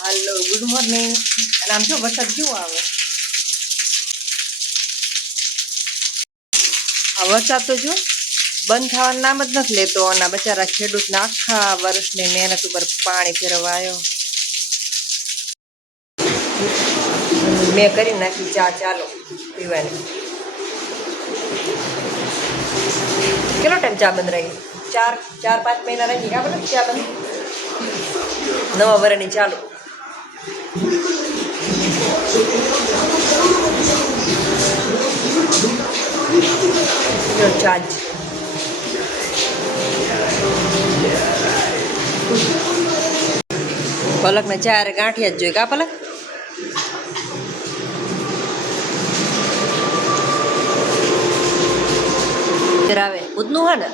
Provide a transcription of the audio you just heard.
હાલો good morning. અને આમ જો વરસાદ કેવો આવે. આ વરસાદ તો જો બંધ થવાનું નામ જ નથી લેતો અને બચારા ખેડૂતના આખા વર્ષની મહેનત ઉપર પાણી ફેરવાયો. મેં કરી નાખી ચા ચાલો પીવાની. કેટલો ટાઈમ ચા બંધ રહી? 4-5 મહિના રહી કા બને ચા બંધ. નવા વર્ષની ચાલુ. ચાર્જ પલક ને 4 ગાંઠિયા જ જોઈએ કા પલક. આવે ઉદનું હા ને